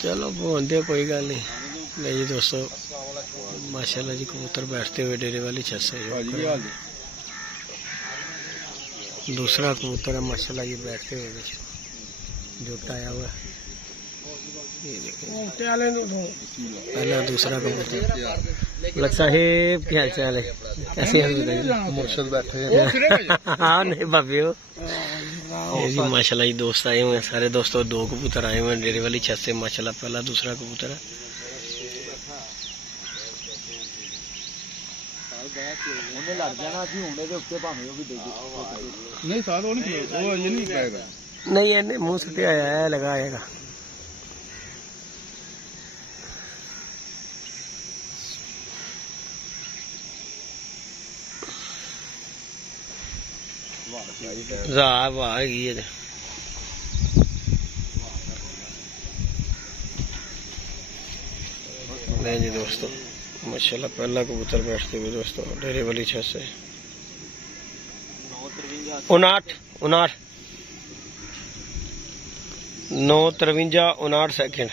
चलो बोलते कोई गल नहीं। नहीं जी दोस्तों माशाल्लाह जी कबूतर बैठते हुए डेरे वाली छत से। दूसरा कबूतर है माशाल्लाह ये बैठते हुए जोटा आया हुआ। पहला दूसरा कबूतर। लग साहेब क्या हाल चाल है? कैसे हैं मुर्शद बैठे हैं? हाँ नहीं भाभी हो जी माशाल्लाह ये दोस्त आए हुए हैं सारे दोस्तों। दो कबूतर आए हुए हैं डेरे वाली छत से माशाल्लाह। पहला दूसरा कबूतर है। नहीं है मुंह से आया है लगा आएगा। वाह जी दोस्तों माशाल्लाह पहला कबूतर बैठते हुए दोस्तों डेरे वाली छत से। 9:53 सेकंड।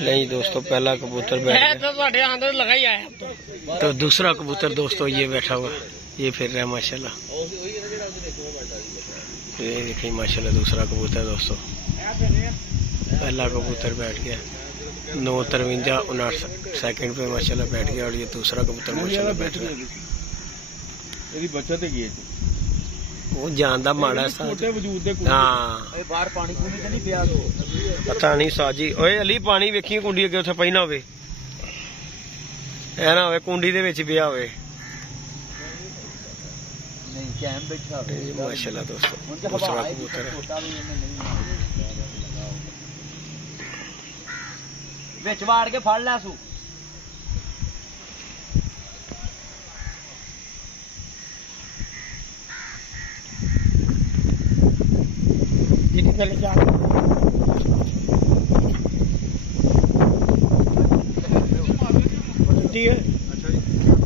नहीं दोस्तों पहला कबूतर बैठ गया। तो दूसरा कबूतर दोस्तों ये बैठा हुआ ये फिर रहा है माशाल्लाह। ये देखिए माशाल्लाह दूसरा कबूतर दोस्तों। पहला कबूतर बैठ गया 9:53 सेकंड पे माशाल्लाह बैठ गया। और ये दूसरा कबूतर माशाल्लाह बैठ गया। वो जानदा माड़ा सा। हाँ पता नहीं साजी। ओए अली पानी वेखी कुंडी अगे उथे पई ना होवे। ऐ ना होवे कुंडी दे विच पिया होवे। माशाल्लाह दोस्तों दूसरा कबूतर है। विच वाड़ के फड़ ला सू।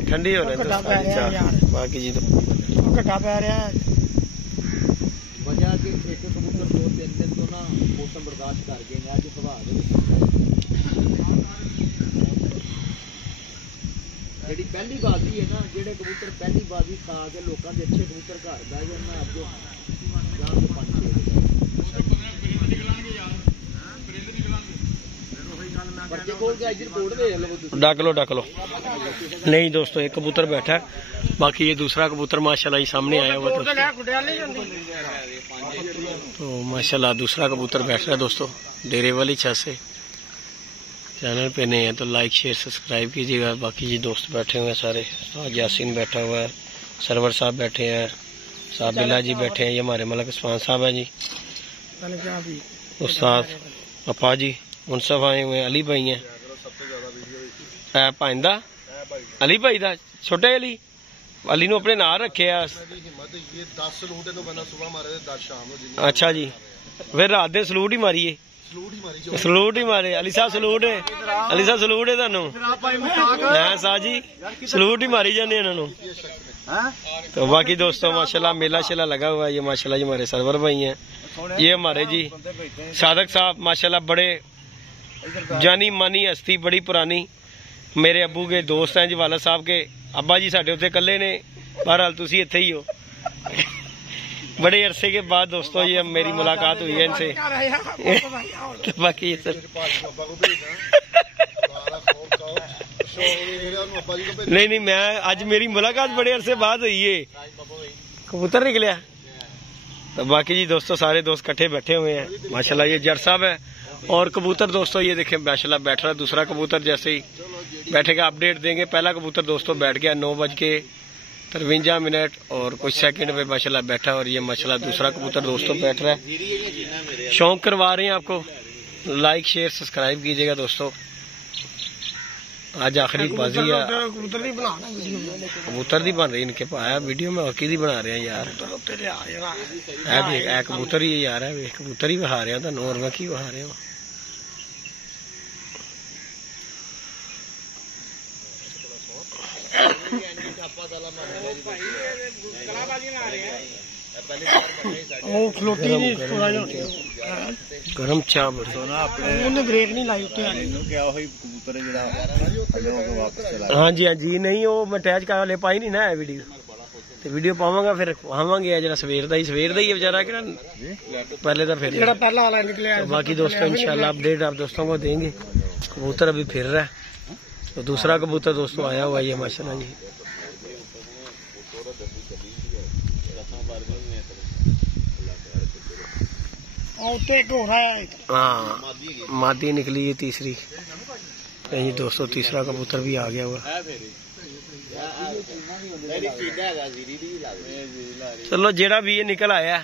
ठंडी हो रही बाकी जी तो घटा पै रहा है। वजह कि एक कबूतर 2-3 दिन तो ना मौसम बर्दाश्त कर गए ने। अज सुबह जी पहली बाजी है ना जेडे कबूतर पहली बाजी खा के लोगों के अच्छे कबूतर घर बह जाए ना अज डक लो। नहीं दोस्तों एक कबूतर बैठा है बाकी ये दूसरा कबूतर माशाल्लाह सामने आया हुआ। तो माशाल्लाह दूसरा कबूतर बैठ रहा है दोस्तों डेरे वाली छत से। चैनल पे नए हैं तो लाइक शेयर सब्सक्राइब कीजिएगा। बाकी जी दोस्त बैठे हुए हैं सारे। यासीन बैठा हुआ है, सरवर साहब बैठे हैं, साबिला जी बैठे हैं, ये हमारे मलक उस्मान साहब हैं जी, उस्ताद अपा जी मुनसफ आए हुए हैं, अली भाई हैं भाईंदा अली भाई दा छोटे अली अली नू अपने नाल रखे। अच्छा जी फिर रात दिन सलूट ही मारीए। सलूट ही मारे अली साहब सलूट है। अली साहब सलूट है थानू साह जी सलूट ही मारी जाने इन्होंने। तो बाकी दोस्तों माशाल्लाह मेला शेला लगा हुआ है। ये माशाल्लाह जी हमारे सरवर भाई हैं। ये हमारे जी सादक साहब माशाल्लाह बड़े जानी मानी हस्ती बड़ी पुरानी मेरे अबू के दोस्त हैं जी। वाला साहब के अब्बा जी साडे उत्ते कल्ले ने। बहरहाल तुसी इत्थे ही हो। बड़े अरसे के बाद दोस्तों ये मेरी मुलाकात हुई है इनसे। तो बाकी नहीं मैं आज मेरी मुलाकात बड़े अरसे बाद हुई है। कबूतर निकलिया। तो बाकी जी दोस्तों सारे दोस्त इकट्ठे बैठे हुए हैं माशाल्लाह। ये जट साहब है और कबूतर दोस्तों ये देखें माशाल्लाह बैठ रहा है। दूसरा कबूतर जैसे ही बैठेगा अपडेट देंगे। पहला कबूतर दोस्तों बैठ गया 9:53 और कुछ सेकंड पे माशाल्लाह बैठा। और ये माशाल्लाह दूसरा कबूतर दोस्तों बैठ रहा है। शौक करवा रहे हैं आपको। लाइक शेयर सब्सक्राइब कीजिएगा दोस्तों। आज आखिरी बाजी है। कबूतर दी बन रही इनके पाया वीडियो में और बना रहे हैं यार। कबूतर ही यार है कबूतर ही बहा रहे हैं और मैं की बहा रहे हो। गरम चाह बड़ी ब्रेक नहीं लाई हाँ जी हाँ जी नहीं वो मैं अटैच कर ले पाई नहीं ना है वीडियो ते वीडियो पावांगा फिर आवांगे जरा सवेर दा ही है बेचारा कि पहले तो फिर पहला वाला निकले। बाकी दोस्तों इंशाल्लाह अपडेट आप दोस्तों को देंगे। कबूतर अभी फिर रहा है तो दूसरा कबूतर दोस्तों आया हुआ है माशाल्लाह जी। हाँ मादी निकली है तीसरी। ये दोस्तों तीसरा कबूतर भी आ गया हुआ। चलो जेड़ा भी ये निकल आया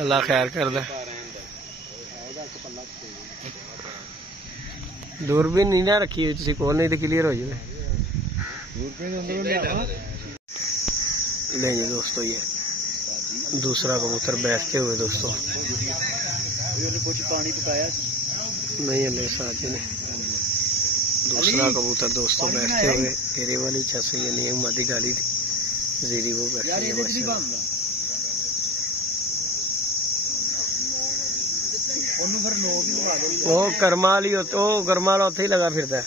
अल्लाह खैर कर दे। दूरबीन नहीं ना रखी हुई तुसी कोल नहीं तो क्लियर हो जाए। नहीं दोस्तों ये दूसरा कबूतर बैठते हुए दोस्तों कुछ पानी पकाया नहीं है साथ ने दूसरा कबूतर दोस्तों बैठते हुए घेरे वाली छत से ये नहीं मादी डाली थी जीरी वो बैठी है वो करमाली करमाला उथे ही लगा फिरता है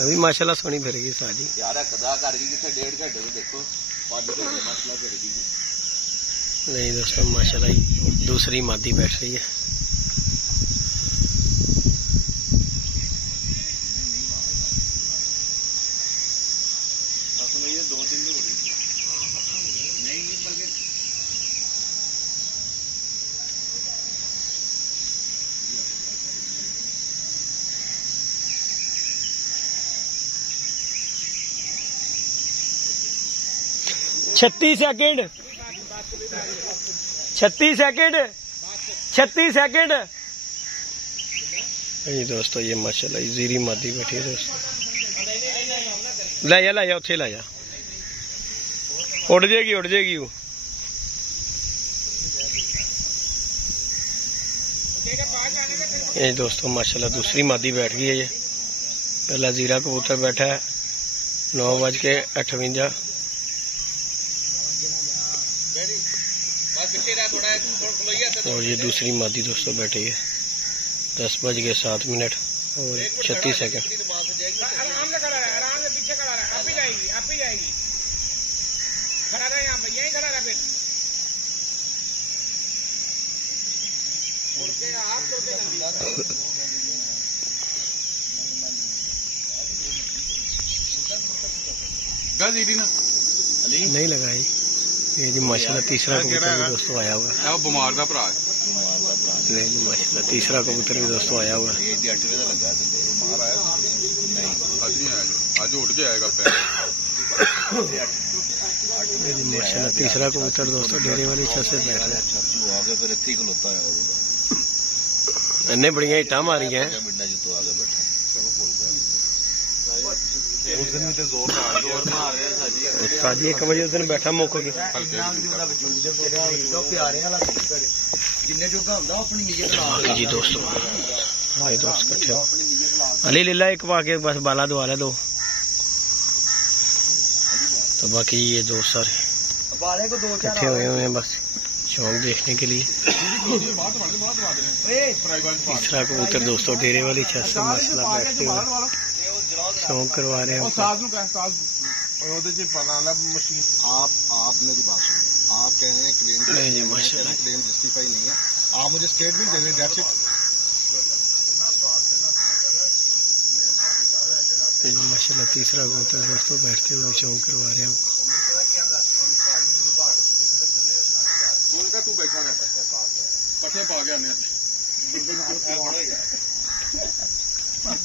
अभी माशाल्लाह सोनी फिरेगी साजी नहीं दोस्तों माशाल्लाह दूसरी मादी बैठ रही है। छत्तीस सेकंड ये दोस्तों ये माशाल्लाह जीरी मादी बैठी है दोस्तों ला जा उथे ला जा उड़ जाएगी वो ये दोस्तों माशाल्लाह दूसरी मादी बैठ गई है। ये पहला जीरा कबूतर बैठा है 9:58 और ये दूसरी मादी दोस्तों बैठी है 10:07 और 36 सेकंड। नहीं लगाई ये जी माशाल्लाह तीसरा कबूतर भी दोस्तों आया हुआ है बीमार दा भरा नहीं जी माशाल्लाह तीसरा कबूतर भी दोस्तों आया हुआ है आज उठ के आएगा माशाल्लाह तीसरा कबूतर दोस्तों डेरे वाली छत से बैठ रहा है इन्ने बड़िया हिटा मारी है साजी 1 बजे उस दिन बैठा मुक के जी दोस्तों दोस्त कट्ठे अली लीला एक पाके बस बाला दवा ले दो तो बाकी ये दोस्त सारे इकट्ठे हुए हुए हैं बस शौक देखने के लिए। तीसरा कबूतर दोस्तों डेरे वाली छत से माशाल्लाह बैठते हुए शौक करवा रहे हैं। आप मेरी बात सुनो, आप कह रहे हैं क्लेम जस्टिफाई नहीं है, आप मुझे स्टेटमेंट दे दें दैट्स इट। माशाल्लाह तीसरा कबूतर दोस्तों बैठते हुए शौक करवा रहे हैं। तू बैठा रह पट्टे पा गया आप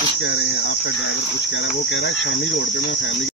कुछ कह रहे हैं, आपका ड्राइवर कुछ कह रहा है, वो कह रहा है शामी रोड पे मैं फैमिली